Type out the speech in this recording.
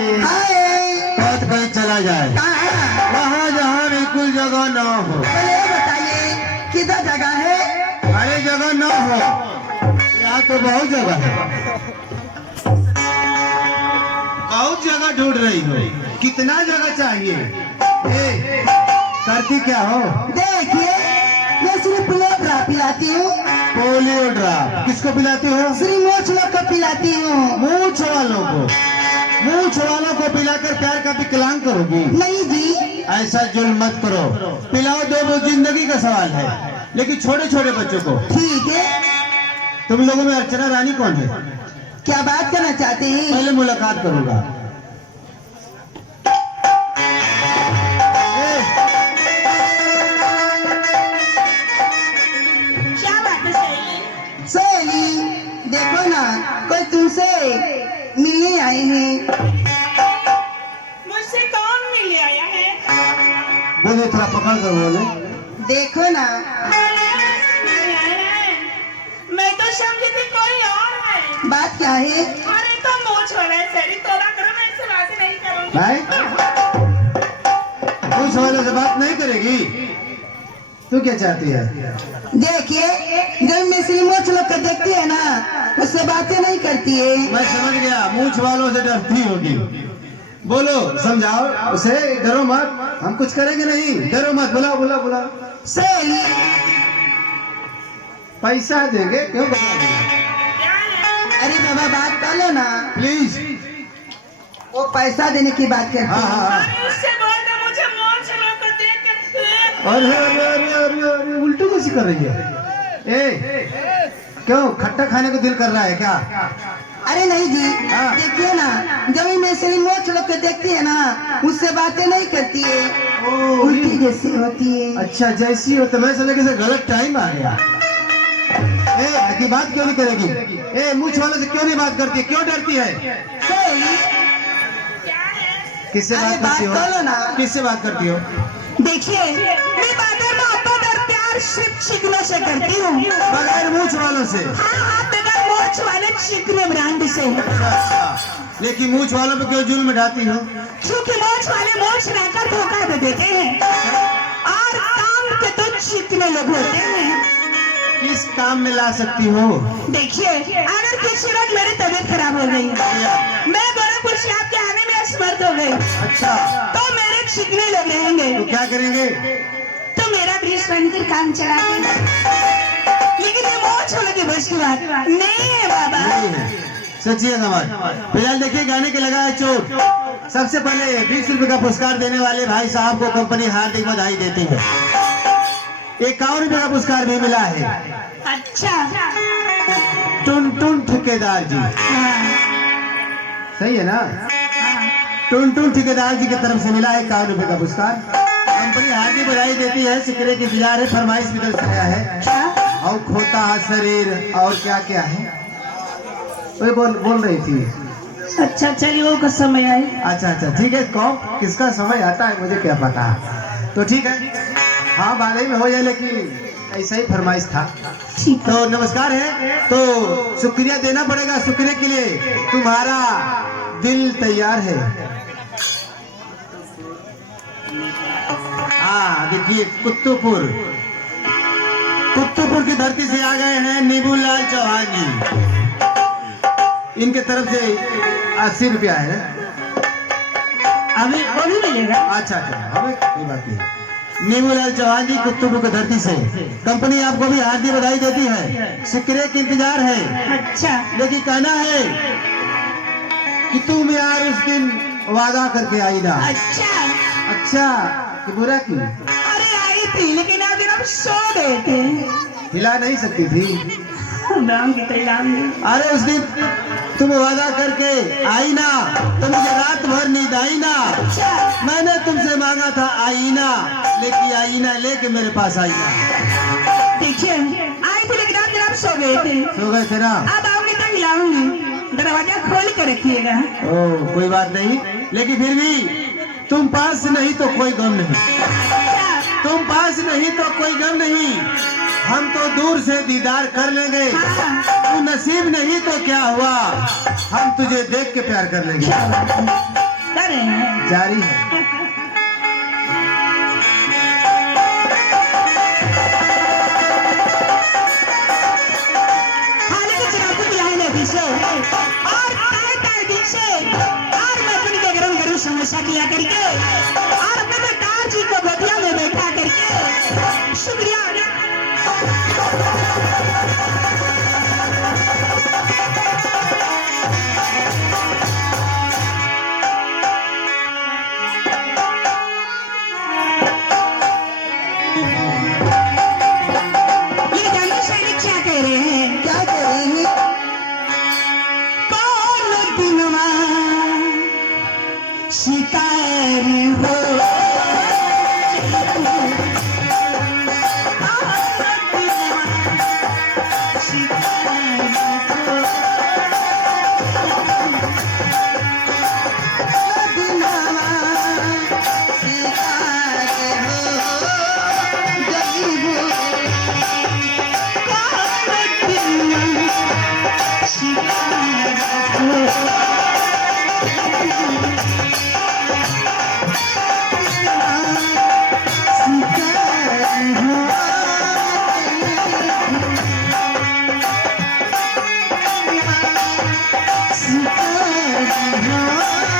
बहुत कहीं चला जाए वहाँ जहाँ बिल्कुल जगह न हो। बताइए किधर जगह है? अरे जगह न हो, यहाँ तो बहुत जगह है। बहुत जगह ढूंढ रही हो, कितना जगह चाहिए? करती क्या हो? देखिए मैं सिर्फ पोलियो ड्रॉप पिलाती हूँ। पोलियो ड्रॉप किसको पिलाती हो? श्री मोच लोग को पिलाती हूँ। मूंछ वालों को? मूंछ वालों को पिलाकर प्यार का विकलांग करोगी? नहीं जी, ऐसा जुल्म मत करो, पिलाओ दो, वो जिंदगी का सवाल है, लेकिन छोटे छोटे बच्चों को। ठीक है। तुम लोगों में अर्चना रानी कौन है? क्या बात करना चाहते हैं? पहले मुलाकात करूंगा। सहेली देखो ना, कोई तुमसे मिलने आए हैं। मुझसे कौन मिलने आया है? बोले थोड़ा पकड़ कर बोले। देखो ना। मैं तो समझी थी कोई और है। बात क्या है? अरे तो मोच वाला है, सही तोड़ा करो, मैं इससे बात नहीं करूंगी। भाई उस वाले से बात नहीं करेगी? तू क्या चाहती है? देखिए जब मैं श्री मोच लोग को देखती है ना, उससे बातें नहीं करती है। मैं समझ गया, मूंछ वालों से डरती होगी। बोलो, समझाओ उसे, डरो मत, हम कुछ करेंगे नहीं, डरो मत, बुलाओ बुलाओ बुलाओ। सहेली पैसा देंगे, क्यों बताओगे? क्या है? अरे बाबा बात कर लो ना, प्लीज। वो पैसा देने की बात करती हाँ है। हाँ हाँ। अरे उससे बोल दो मुझे मोच लोग को देख के। अरे अरे अरे अरे अरे उल्टू कैसी कर रही है? क्यों खट्टा खाने को दिल कर रहा है क्या? अरे नहीं जी, हाँ। देखिए ना जब मैं श्री मोच लोग को देखती है ना, उससे बातें नहीं करती है, उल्टी जैसी होती है। अच्छा जैसी हो, तो मैं समझा कि गलत टाइम आ गया। ऐसी बात क्यों नहीं करेगी? मूंछ वालों से क्यों नहीं बात करती? क्यों डरती है? सहेली क्या है? किससे अरे बात करती बात करो हो? ना। किससे बात करती हो? देखिए मैं बातें मोहब्बत और प्यार सिर्फ चिकनों से करती हूँ। बगैर मूंछ वालों से? हाँ बगैर मोच वाले चिकने ब्रांड से। अच्छा, लेकिन मूंछ वालों पे क्यों जुल्म ढाती हो? क्योंकि मोच वाले मोच रहकर धोखा दे देते हैं और काम पे तो चिकने लोग होते हैं। किस काम में ला सकती हो? देखिए अगर किसी वक्त मेरी तबीयत खराब हो गई, मैं गोरखपुर से आपके आने में असमर्थ हो गई, अच्छा, तो मेरे चिकने लोग रहेंगे, तो क्या करेंगे? तो मेरा ब्रिज बनकर काम चलाएंगे। लेकिन ये मोच वालों की बस की बात नहीं है बाबा। नहीं है, सच्ची है समाज। फिलहाल देखिए गाने के लगा है चोट। सबसे पहले 20 रुपए का पुरस्कार देने वाले भाई साहब को कंपनी हार्दिक बधाई देती है। 51 रुपए का पुरस्कार भी मिला है। अच्छा टुन टुन ठेकेदार जी, हाँ, सही है ना? टुन टुन ठेकेदार जी की तरफ से मिला है 51 रुपए का पुरस्कार। कंपनी हार्दिक बधाई देती है। सिकरे की इंतजार है, फरमाइश की तरफ से आया है। क्या? और खोता है शरीर और क्या क्या है? वही बोल रही थी। अच्छा चलिए वो का समय आए। अच्छा अच्छा ठीक है, कौन किसका समय आता है मुझे क्या पता, तो ठीक है, हाँ बाद में हो जाए, लेकिन ऐसा ही फरमाइश था। ठीक है। तो नमस्कार है, तो शुक्रिया देना पड़ेगा। शुक्रिया के लिए तुम्हारा दिल तैयार है। हाँ देखिए, कुत्तूपुर की धरती से आ गए हैं नीबूलाल चौहान जी। इनके तरफ से 80 रुपया है। हमें वो भी मिलेगा। अच्छा अच्छा, हमें कोई बात नहीं। नीबूलाल चौहान जी कुत्तूपुर की धरती से कंपनी आपको भी हार्दिक बधाई देती है। सिकरे का इंतजार है। अच्छा लेकिन कहना है कि तुम यार उस दिन वादा करके आई ना। अच्छा अच्छा कि बुरा की? अरे आई थी लेकिन आज हम सो गए थे। हिला नहीं सकती थी? अरे उस दिन तुम वादा करके आई ना, तो मुझे रात भर नींद आई ना। अच्छा मैंने तुमसे मांगा था आईना, लेकिन आईना लेके मेरे पास आई ना। देखिए आई थी लेकिन आज आप सो गए थे। सो गए थे ना? अब आओगे तो हिलाऊंगी, दरवाजा खोल के रखिएगा। ओ कोई बात नहीं, लेकिन फिर भी तुम पास नहीं तो कोई गम नहीं। तुम पास नहीं तो कोई गम नहीं। हम तो दूर से दीदार कर लेंगे। तू नसीब नहीं तो क्या हुआ, हम तुझे देख के प्यार कर लेंगे। कर रहे हैं जारी है। खाने को चुनाव पिलाए नदी से और ताए ताए दिन से और मैं अपनी के गरम गरम समोसा किया करके और अपने बेटार जी को गोदिया में बैठा करके शुक्रिया ये गाने शायद क्या कह रहे हैं क्या कह रहे हैं? कौन दिनवा शिकार हो शिकार हो